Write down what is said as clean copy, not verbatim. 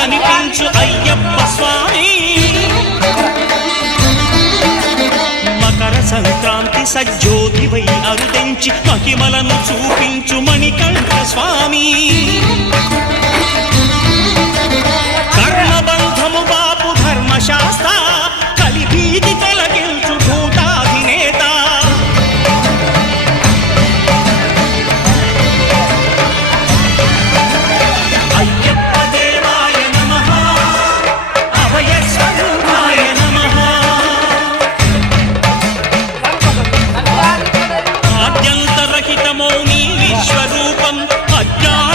కనిపించు అయ్యప్ప స్వామి మకర సంక్రాంతి సజ్జోతివై అరుదెంచి మహిమలను చూపించు మణికంఠ స్వామి కర్మబంధము బాపు ధర్మశాస్త్ర కలిభీతి తొలగించు భూతాధినేత అయ్యప్ప దేవాయ నమః అభయ స్వరూపాయ నమః ఆద్యంతరహితమౌ నీ విశ్వరూపం అజ్ఞాన